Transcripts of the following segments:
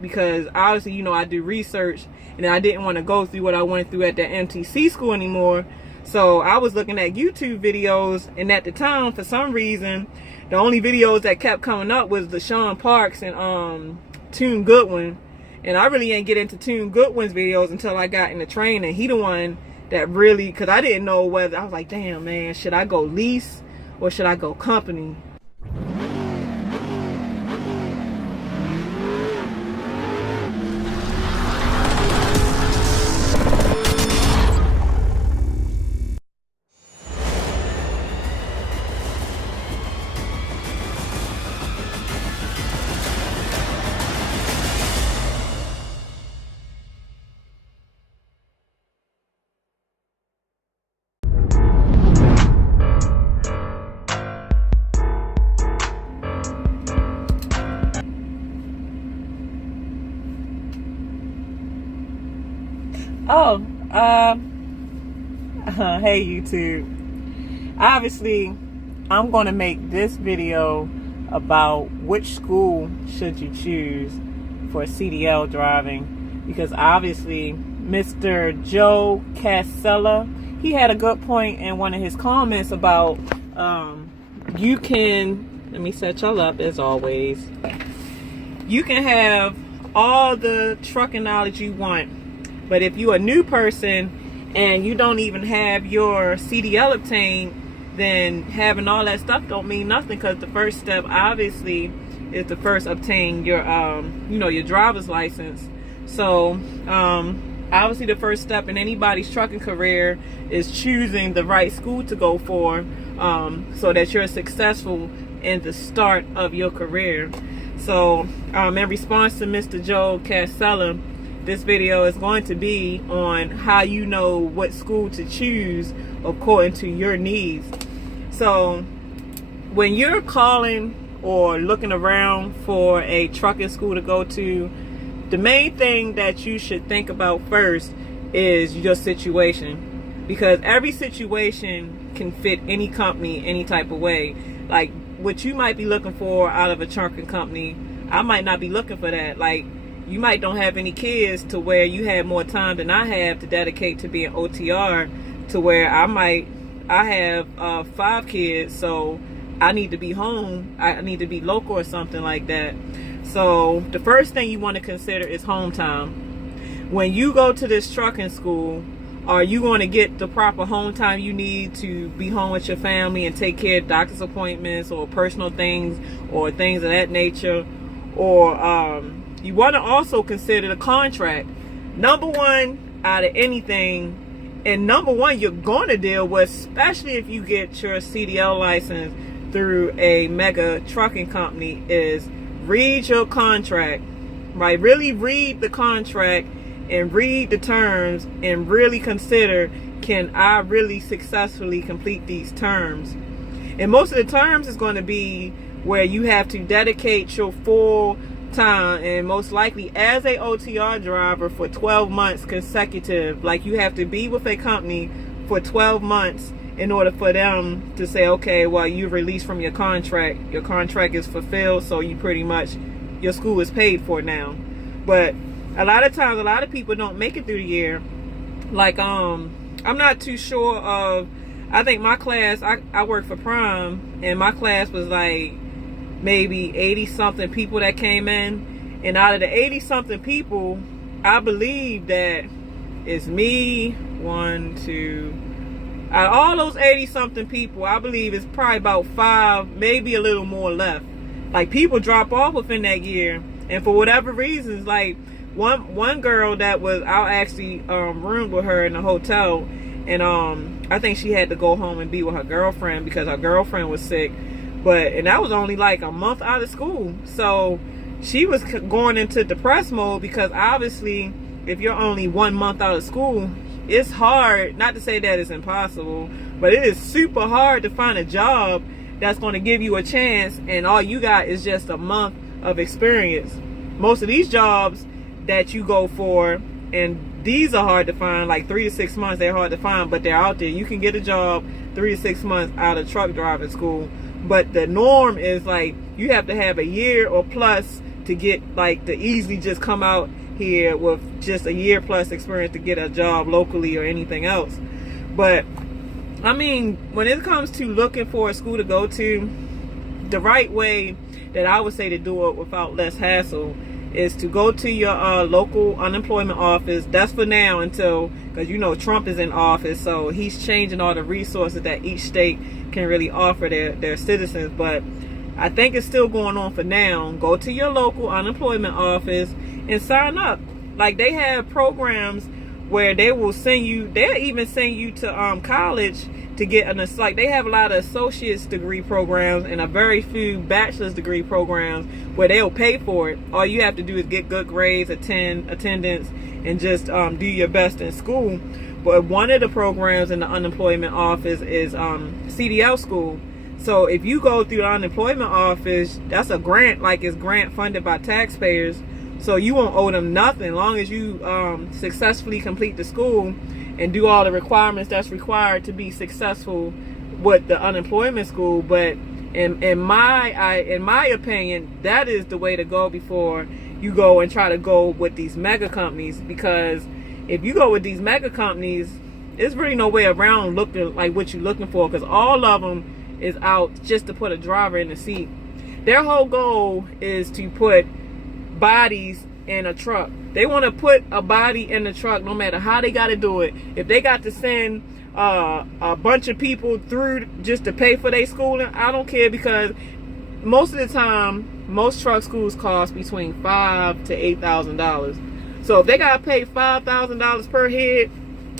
because obviously, you know, I do research and I didn't want to go through what I went through at the MTC school anymore. So I was looking at YouTube videos, and at the time, for some reason, the only videos that kept coming up was the Sean Parks and Tune Goodwin. And I really ain't get into Tune Goodwin's videos until I got in the training. He the one that really, because I didn't know whether, I was like, damn man, should I go lease or should I go company? Oh, hey YouTube. Obviously, I'm going to make this video about which school should you choose for CDL driving, because obviously Mr. Joe Casella, he had a good point in one of his comments about you can, let me set y'all up as always, you can have all the trucking knowledge you want, but if you're a new person and you don't even have your CDL obtained, then having all that stuff don't mean nothing, because the first step obviously is to first obtain your you know, your driver's license. So obviously the first step in anybody's trucking career is choosing the right school to go for, so that you're successful in the start of your career. So in response to Mr. Joe Casella, this video is going to be on how you know what school to choose according to your needs. So when you're calling or looking around for a trucking school to go to, the main thing that you should think about first is your situation, because every situation can fit any company any type of way. Like what you might be looking for out of a trucking company, I might not be looking for that. Like you might don't have any kids to where you have more time than I have to dedicate to being OTR, to where I have 5 kids, so I need to be home. I need to be local or something like that. So the first thing you want to consider is home time. When you go to this trucking school, are you going to get the proper home time you need to be home with your family and take care of doctor's appointments or personal things or things of that nature? Or you want to also consider the contract. Number one out of anything, and number one you're going to deal with, especially if you get your CDL license through a mega trucking company, is read your contract, right? Really read the contract and read the terms and really consider, can I really successfully complete these terms? And most of the terms is going to be where you have to dedicate your full time, and most likely as a OTR driver, for 12 months consecutive. Like you have to be with a company for 12 months in order for them to say, okay, well, you're released from your contract is fulfilled, so you pretty much, your school is paid for now. But a lot of times, a lot of people don't make it through the year. Like I'm not too sure of, I think my class, I work for Prime, and my class was like maybe 80 something people that came in, and out of the 80 something people, I believe that it's me, 1, 2, out of all those 80 something people, I believe it's probably about 5, maybe a little more left. Like people drop off within that year, and for whatever reasons, like one girl that was, I actually roomed with her in a hotel, and I think she had to go home and be with her girlfriend because her girlfriend was sick. And that was only like a month out of school. So she was going into depressed mode, because obviously if you're only 1 month out of school, it's hard, not to say that it's impossible, but it is super hard to find a job that's going to give you a chance, and all you got is just a month of experience. Most of these jobs that you go for, and these are hard to find, like 3 to 6 months, they're hard to find, but they're out there. You can get a job 3 to 6 months out of truck driving school. But the norm is like you have to have a year or plus to get like to easily just come out here with just a year plus experience to get a job locally or anything else. But I mean, when it comes to looking for a school to go to, the right way that I would say to do it without less hassle is to go to your local unemployment office. That's for now, until, because you know Trump is in office, so he's changing all the resources that each state can really offer their citizens. But I think it's still going on for now. Go to your local unemployment office and sign up. Like, they have programs where they will send you, they'll even send you to college to get like, they have a lot of associate's degree programs and a very few bachelor's degree programs where they'll pay for it. All you have to do is get good grades, attendance, and just do your best in school. But one of the programs in the unemployment office is CDL School. So if you go through the unemployment office, that's a grant, like it's grant funded by taxpayers. So you won't owe them nothing, long as you successfully complete the school and do all the requirements that's required to be successful with the unemployment school. But in my opinion, that is the way to go before you go and try to go with these mega companies. Because if you go with these mega companies, there's really no way around looking like what you're looking for, because all of them is out just to put a driver in the seat. Their whole goal is to put bodies in a truck. They want to put a body in the truck no matter how they got to do it. If they got to send a bunch of people through just to pay for their schooling, I don't care, because most of the time most truck schools cost between $5,000 to $8,000. So if they got to pay $5,000 per head,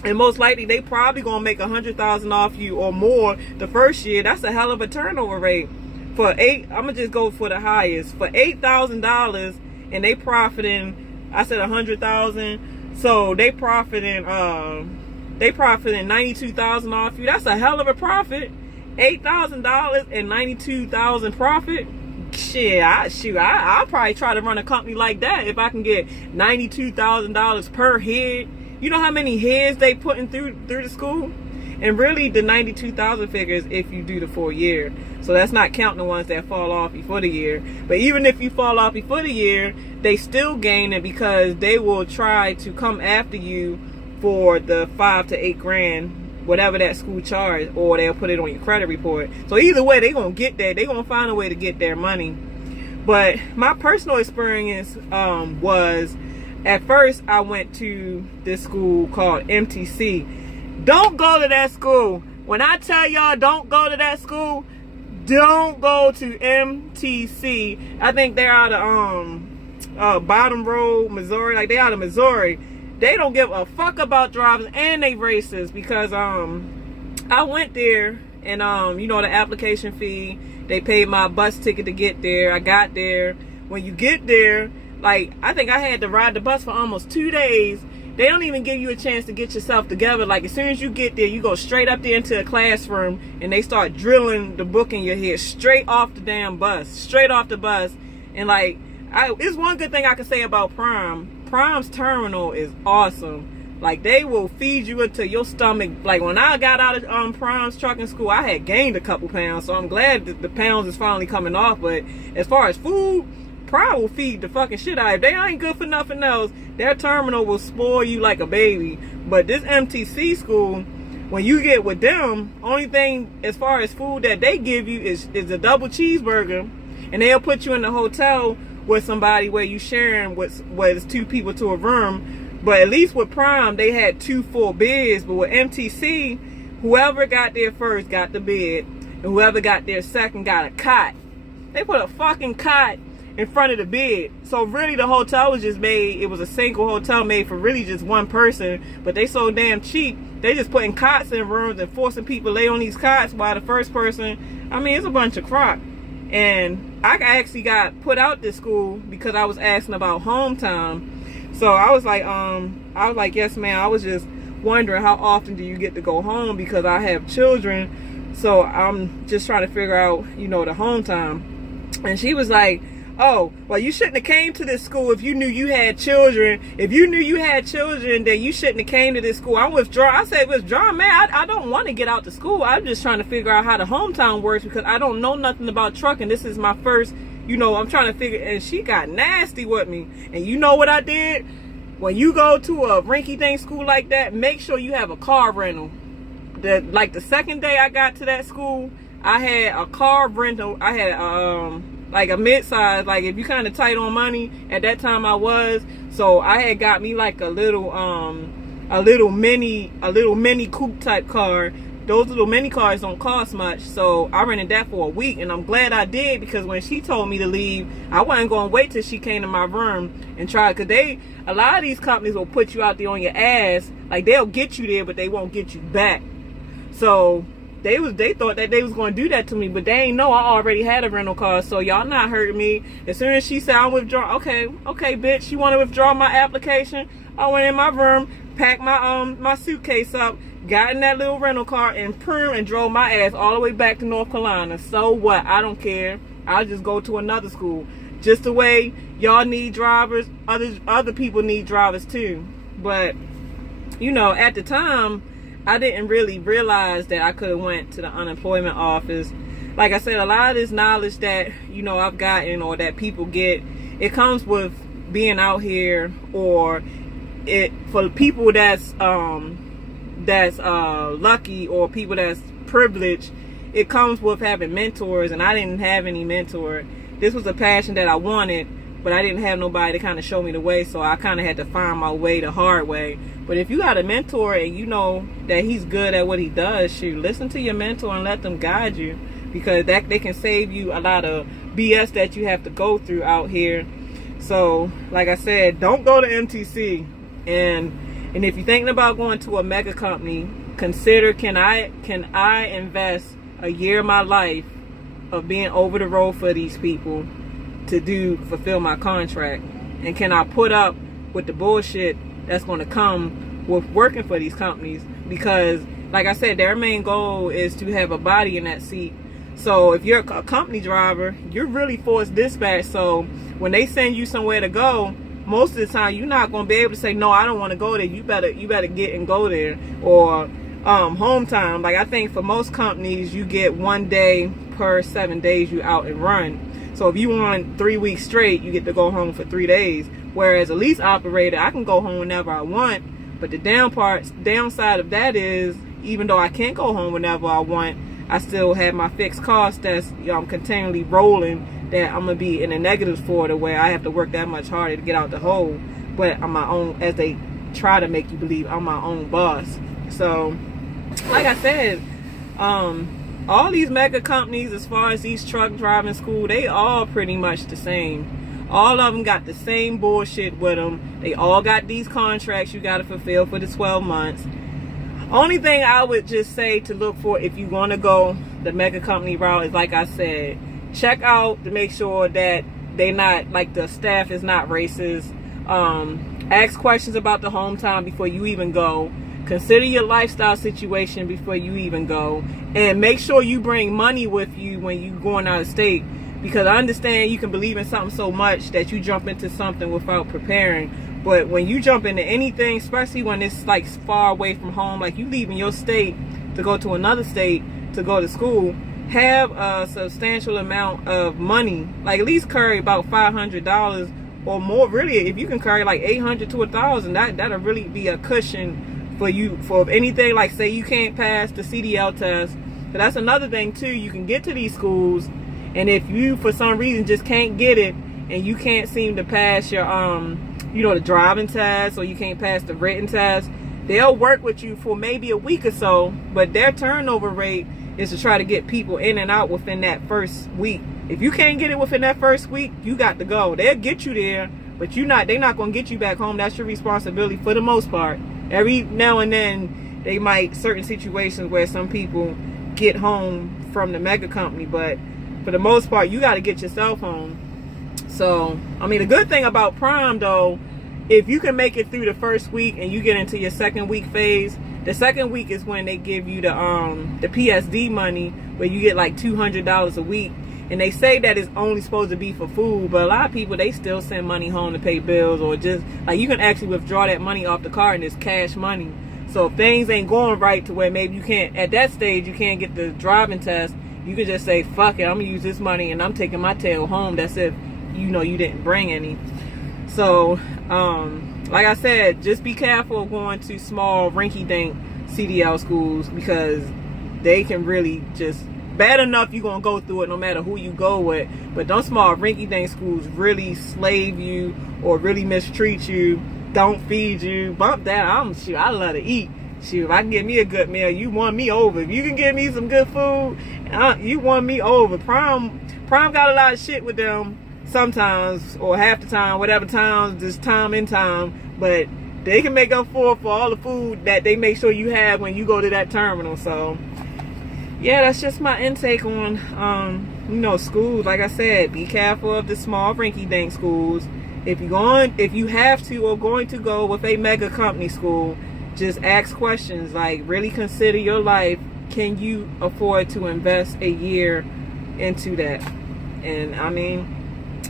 and most likely they probably gonna make $100,000 off you or more the first year, that's a hell of a turnover rate. For I'm gonna just go for the highest. For $8,000, and they profiting, I said $100,000, so they profiting $92,000 off you. That's a hell of a profit. $8,000 and $92,000 profit. Shit, I'll probably try to run a company like that if I can get $92,000 per head. You know how many heads they putting through the school? And really the 92,000 figures if you do the full year. So that's not counting the ones that fall off before the year. But even if you fall off before the year, they still gain it, because they will try to come after you for the $5,000 to $8,000, whatever that school charge, or they'll put it on your credit report. So either way, they're gonna get that. They're gonna find a way to get their money. But my personal experience was, at first I went to this school called MTC. Don't go to that school. When I tell y'all don't go to that school, don't go to MTC. I think they're out of Bottom Road, Missouri. Like, they out of Missouri. They don't give a fuck about drivers, and they racist, because I went there, and you know, the application fee, they paid my bus ticket to get there. I got there. When you get there, like, I think I had to ride the bus for almost 2 days. They don't even give you a chance to get yourself together. Like, as soon as you get there, you go straight up there into a classroom, and they start drilling the book in your head straight off the damn bus. Straight off the bus. And like, it's one good thing I can say about Prime. Prime's terminal is awesome. Like, they will feed you until your stomach. Like, when I got out of Prime's trucking school, I had gained a couple pounds. So I'm glad that the pounds is finally coming off. But as far as food, Prime will feed the fucking shit out. If they ain't good for nothing else, their terminal will spoil you like a baby. But this MTC school, when you get with them, only thing as far as food that they give you is a double cheeseburger, and they'll put you in the hotel with somebody where you sharing with it's 2 people to a room. But at least with Prime, they had 2 full beds. But with MTC, whoever got there first got the bed, and whoever got there second got a cot. They put a fucking cot in front of the bed. So really the hotel was just made, it was a single hotel made for really just one person, but they so damn cheap, they just putting cots in rooms and forcing people to lay on these cots while the first person, I mean, it's a bunch of crap. And I actually got put out this school because I was asking about home time. So I was like, yes ma'am, I was just wondering how often do you get to go home, because I have children, so I'm just trying to figure out, you know, the home time. And she was like, oh, well, you shouldn't have came to this school if you knew you had children. If you knew you had children, then you shouldn't have came to this school. I'm withdrawing. I said, withdraw, man. I don't want to get out to school. I'm just trying to figure out how the hometown works, because I don't know nothing about trucking. This is my first I'm trying to figure, and she got nasty with me. And you know what I did? When you go to a rinky-dink school like that, make sure you have a car rental. The second day I got to that school, I had a car rental. I had like a mid-size, like if you kind of tight on money, at that time I was. So I had got me like a little mini coupe type car. Those little mini cars don't cost much, so I rented that for a week, and I'm glad I did, because when she told me to leave, I wasn't going to wait till she came to my room and try, because a lot of these companies will put you out there on your ass. Like, they'll get you there, but they won't get you back. So they thought that they was going to do that to me, but they ain't know I already had a rental car, so y'all not hurting me. As soon as she said I'm withdrawing, okay, bitch, you want to withdraw my application? I went in my room, packed my suitcase up, got in that little rental car, and drove my ass all the way back to North Carolina. So what? I don't care. I'll just go to another school. Just the way y'all need drivers, other people need drivers too. But at the time, I didn't really realize that I could have went to the unemployment office. Like I said, a lot of this knowledge that I've gotten, or that people get, it comes with being out here, or for people that's lucky, or people that's privileged. It comes with having mentors, and I didn't have any mentor. This was a passion that I wanted, but I didn't have nobody to kind of show me the way, so I kind of had to find my way the hard way. But if you got a mentor and you know that he's good at what he does, shoot, listen to your mentor and let them guide you, because they can save you a lot of BS that you have to go through out here. So like I said, don't go to MTC. And if you're thinking about going to a mega company, consider, can I invest a year of my life of being over the road for these people to fulfill my contract? And can I put up with the bullshit that's going to come with working for these companies? Because like I said, their main goal is to have a body in that seat. So if you're a company driver, you're really forced dispatch. So when they send you somewhere to go, most of the time you're not going to be able to say, no, I don't want to go there. You better get and go there. Or home time. Like, I think for most companies, you get 1 day per 7 days you out and run. So if you want 3 weeks straight, you get to go home for 3 days. Whereas a lease operator, I can go home whenever I want. But the downside of that is, even though I can't go home whenever I want, I still have my fixed cost that's continually rolling, that I'm gonna be in the negatives for, the way I have to work that much harder to get out the hole. But I'm my own, as they try to make you believe, I'm my own boss. So like I said, all these mega companies, as far as these truck driving school, they all pretty much the same. All of them got the same bullshit with them. They all got these contracts you got to fulfill for the 12 months. Only thing I would just say to look for if you want to go the mega company route is, like I said, check out to make sure that they not, like, the staff is not racist. Ask questions about the home time before you even go. Consider your lifestyle situation before you even go. And make sure you bring money with you when you're going out of state. Because I understand you can believe in something so much that you jump into something without preparing. But when you jump into anything, especially when it's like far away from home, like you leaving your state to go to another state to go to school, have a substantial amount of money. Like, at least carry about $500 or more. Really, if you can carry like $800 to $1,000, that'll really be a cushion for you for anything. Like, say you can't pass the CDL test. But that's another thing too. You can get to these schools, and if you for some reason just can't get it, and you can't seem to pass your the driving test, or you can't pass the written test, they'll work with you for maybe a week or so. But their turnover rate is to try to get people in and out within that first week. If you can't get it within that first week, you got to go. They'll get you there, but they're not going to get you back home. That's your responsibility for the most part. Every now and then, they might, certain situations where some people get home from the mega company, but for the most part, you got to get yourself home. So, I mean, the good thing about Prime, though, if you can make it through the first week and you get into your second week phase, the second week is when they give you the PSD money, where you get like $200 a week. And they say that it's only supposed to be for food, but a lot of people, they still send money home to pay bills, or just, like, you can actually withdraw that money off the card and it's cash money. So if things ain't going right to where maybe you can't, at that stage, you can't get the driving test, You could just say, fuck it, I'm gonna use this money and I'm taking my tail home. That's if you didn't bring any. So like I said, just be careful going to small rinky-dink CDL schools, because they can really just, bad enough you're gonna go through it no matter who you go with, but those small rinky-dink schools really slave you or really mistreat you, don't feed you. Bump that. I love to eat. Shoot, if I can get me a good meal, you won me over. If you can get me some good food, you won me over. Prime got a lot of shit with them sometimes, or half the time, whatever times, just time in time, but they can make up for all the food that they make sure you have when you go to that terminal. So yeah, that's just my intake on schools. Like I said, be careful of the small rinky-dink schools. If you have to or going to go with a mega company school, just ask questions, like really consider your life. Can you afford to invest a year into that? And I mean,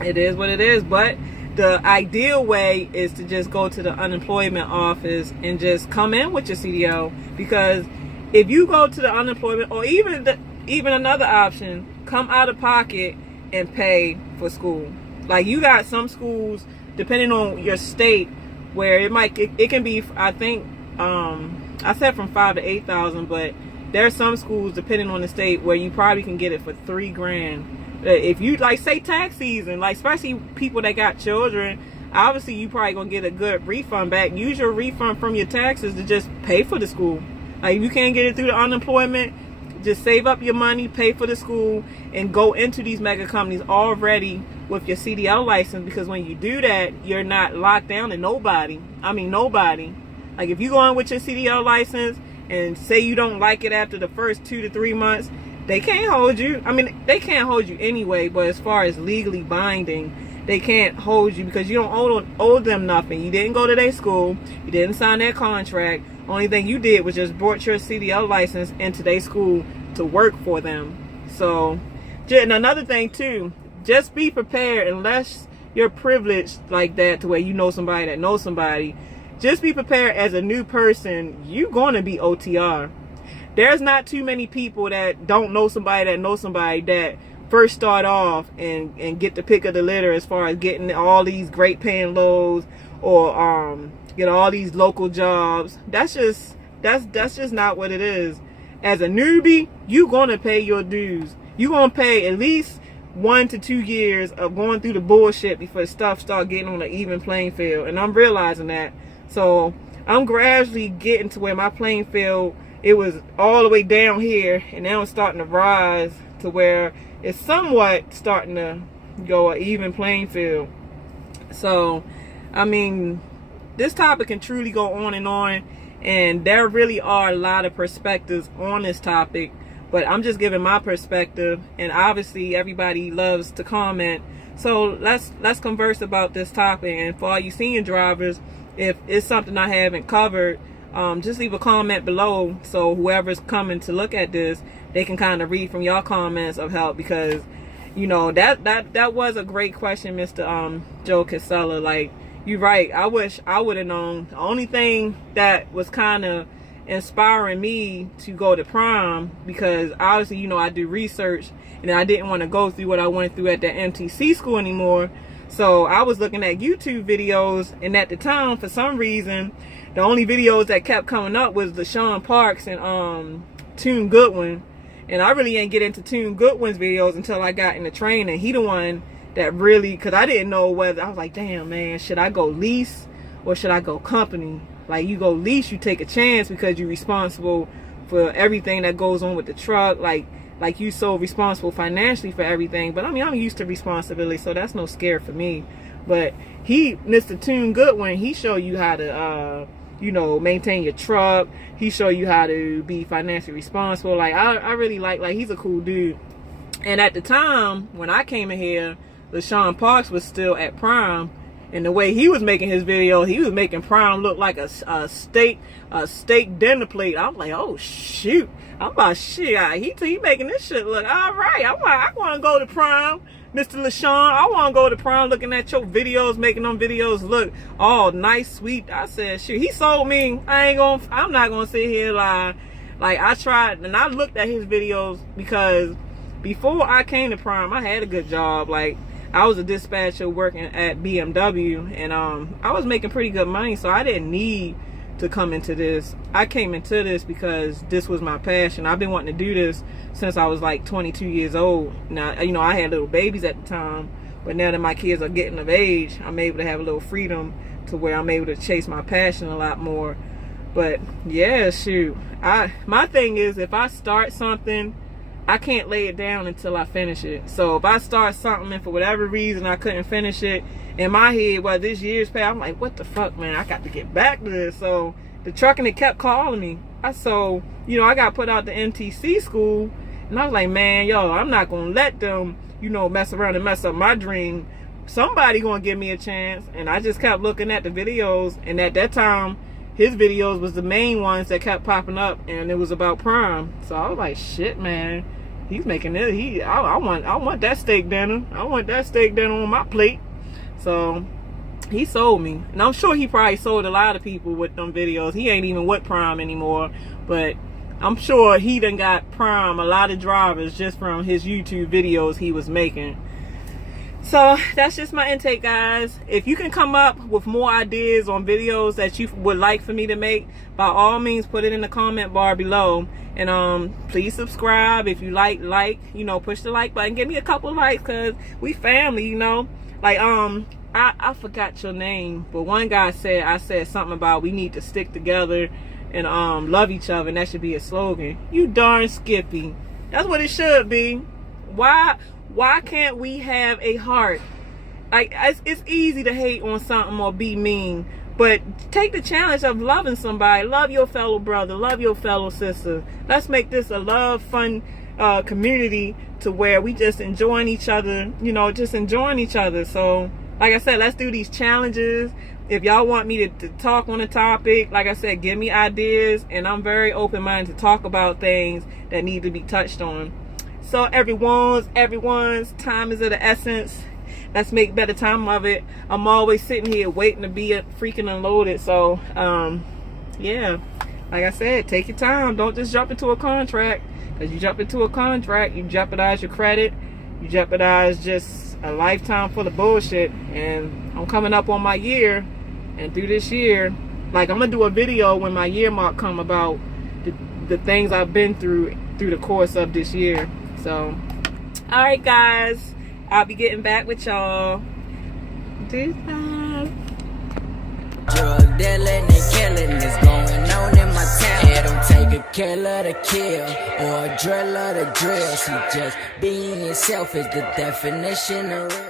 it is what it is, but the ideal way is to just go to the unemployment office and just come in with your CDL, because if you go to the unemployment, or even another option, come out of pocket and pay for school. Like, you got some schools, depending on your state, where it can be, I think, I said from $5,000 to $8,000, but there are some schools, depending on the state, where you probably can get it for $3,000. If you, like, say tax season, like, especially people that got children, obviously you probably gonna get a good refund back. Use your refund from your taxes to just pay for the school. Like, if you can't get it through the unemployment, just save up your money, pay for the school, and go into these mega companies already with your CDL license, because when you do that, you're not locked down to nobody. I mean, nobody. Like, if you go in with your CDL license and say you don't like it after the first 2 to 3 months, they can't hold you. I mean, they can't hold you anyway, but as far as legally binding, they can't hold you because you don't owe them nothing. You didn't go to their school. You didn't sign their contract. Only thing you did was just brought your CDL license into their school to work for them. So, and another thing too, just be prepared, unless you're privileged like that to where you know somebody that knows somebody. Just be prepared as a new person. You're going to be OTR. There's not too many people that don't know somebody that knows somebody that first start off and get the pick of the litter as far as getting all these great paying loads, or get all these local jobs. That's just not what it is. As a newbie, you're going to pay your dues. You're going to pay at least 1 to 2 years of going through the bullshit before stuff start getting on an even playing field. And I'm realizing that. So I'm gradually getting to where my playing field, it was all the way down here, and now it's starting to rise to where it's somewhat starting to go an even playing field. So, I mean, this topic can truly go on, and there really are a lot of perspectives on this topic, but I'm just giving my perspective, and obviously everybody loves to comment. So let's converse about this topic. And for all you senior drivers, if it's something I haven't covered, just leave a comment below, so whoever's coming to look at this, they can kind of read from your comments of help, because that was a great question, Mr. Joe Casella. Like, you're right. I wish I would have known. The only thing that was kind of inspiring me to go to prom, because obviously, I do research, and I didn't want to go through what I went through at the MTC school anymore. So I was looking at YouTube videos, and at the time, for some reason, the only videos that kept coming up was the Sean Parks and Tune Goodwin. And I really ain't get into Tune Goodwin's videos until I got in the training. He the one that really, because I didn't know whether, I was like, damn, man, should I go lease or should I go company? Like, you go lease, you take a chance because you're responsible for everything that goes on with the truck. Like you so responsible financially for everything. But I mean, I'm used to responsibility, so that's no scare for me. But Mr. Tune Goodwin, he showed you how to, maintain your truck. He showed you how to be financially responsible. Like, I really like he's a cool dude. And at the time, when I came in here, LaShawn Parks was still at Prime. And the way he was making his video, he was making Prime look like a steak dinner plate. I'm like, oh, shoot. I'm about, shit. He making this shit look all right. I want to go to Prime. Mr. LaShawn, I want to go to Prime looking at your videos, making them videos look all nice, sweet. I said, shoot, he sold me. I'm not going to sit here lie. Like, I tried, and I looked at his videos because before I came to Prime, I had a good job. Like, I was a dispatcher working at BMW, and I was making pretty good money, so I didn't need to come into this. I came into this because this was my passion. I've been wanting to do this since I was like 22 years old. Now, you know, I had little babies at the time, but now that my kids are getting of age, I'm able to have a little freedom to where I'm able to chase my passion a lot more. But yeah, shoot, my thing is, if I start something, I can't lay it down until I finish it. So if I start something and for whatever reason I couldn't finish it, in my head, well, this year's past, I'm like, what the fuck, man? I got to get back to this. So the trucking, it kept calling me. I got put out the NTC school, and I was like, man, yo, I'm not gonna let them, you know, mess around and mess up my dream. Somebody gonna give me a chance. And I just kept looking at the videos, and at that time, his videos was the main ones that kept popping up, and it was about Prime. So I was like, shit, man, he's making it. I want that steak dinner. I want that steak dinner on my plate. So he sold me, and I'm sure he probably sold a lot of people with them videos. He ain't even with Prime anymore, but I'm sure he done got Prime a lot of drivers just from his YouTube videos he was making. So that's just my intake, guys. If you can come up with more ideas on videos that you would like for me to make, by all means put it in the comment bar below. And please subscribe. If you like, you know, push the like button, give me a couple likes, because we family, you know. Like, I forgot your name, but one guy said, I said something about we need to stick together and love each other, and that should be a slogan. You darn Skippy. That's what it should be. Why can't we have a heart? Like, it's easy to hate on something or be mean, but take the challenge of loving somebody. Love your fellow brother, love your fellow sister. Let's make this a love, fun community, to where we just enjoying each other, you know, just enjoying each other. So like I said, let's do these challenges. If y'all want me to talk on a topic, like I said, give me ideas, and I'm very open-minded to talk about things that need to be touched on. So everyone's time is of the essence. Let's make better time of it. I'm always sitting here waiting to be freaking unloaded. So yeah, like I said, take your time. Don't just jump into a contract. Because you jump into a contract, you jeopardize your credit, you jeopardize just a lifetime full of bullshit. And I'm coming up on my year, and through this year, like, I'm gonna do a video when my year mark come about the things I've been through the course of this year. So, all right, guys, I'll be getting back with y'all. Drug dealing and killing is going on in my town. It don't take a killer to kill or a driller to drill. See, just being yourself is the definition of real.